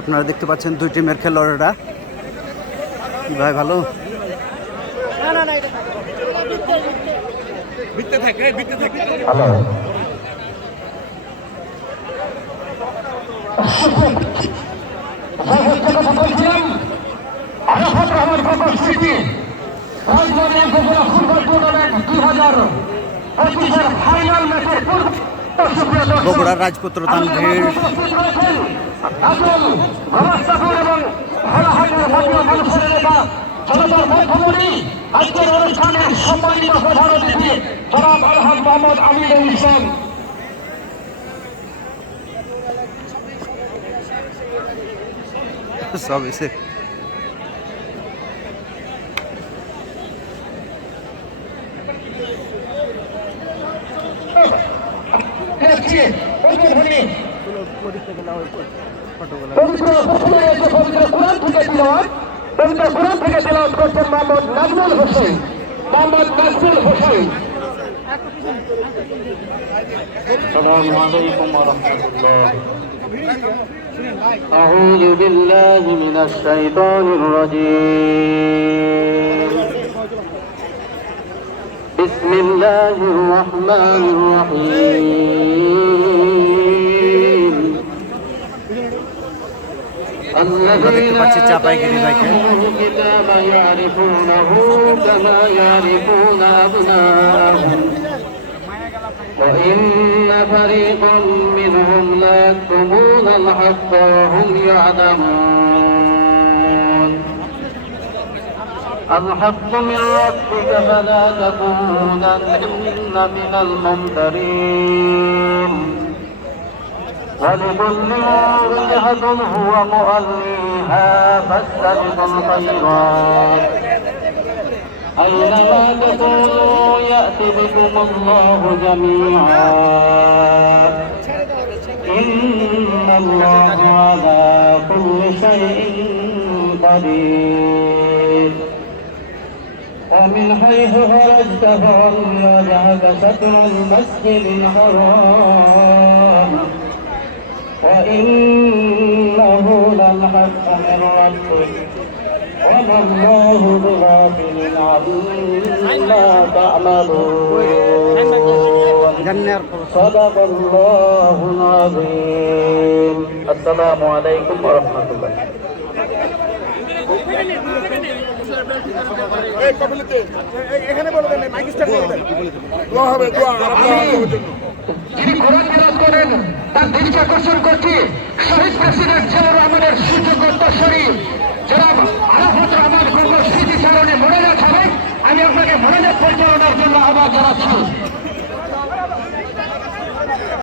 আপনারা দেখতে পাচ্ছেন দুই টিমের খেলোয়াড়রা। কি ভাই ভালো? ফুটবল টুর্নামেন্ট দুই হাজার ফাইনাল ম্যাচের বগুড়ার রাজপুত্র তানভীর আজকের অনুষ্ঠানের সম্মানিত প্রধান অতিথি জনাব আলহাজ মোহাম্মদ ইসলাম সব এসে। হচ্ছে উদ্বোধনী পবিত্র প্রথমে এসে পবিত্র কোরআন থেকে তিলাওয়াত পবিত্র কোরআন থেকে তিলাওয়াত করছেন মোহাম্মদ নাজমুল হোসেন মোহাম্মদ নাজমুল হোসেন السلام عليكم ورحمة الله أعوذ بالله من الشيطان الرجيم بسم الله الرحمن الرحيم দেখতে পাচ্ছি চাপাইগিরি ভাইকে। الكتاب يعرفونه كما يعرفون أبناءهم وإن فريق منهم لا يكتمون الحق وهم يعلمون الحق من ربك فلا تكونن من الممترين ولكل وجهة هو مؤليها فاستبقوا الخيرات أينما تكونوا يأتي بكم الله جميعا إن الله على كل شيء قدير ومن حيث خرجت فول وجهك ستر المسجد الحرام. وإنه للحق من ربك وما الله بغافل عما تعملون. صدق الله العظيم. السلام عليكم ورحمة الله. এখানে বলে দেন মাইক স্ট্যান্ড দোয়া হবে, দোয়া যিনি ঘোড়া বিরাজ করেন, তার দৃষ্টি আকর্ষণ করছি। শহীদ প্রেসিডেন্ট জিয়াউর রহমানের সুযোগ্য উত্তরসূরি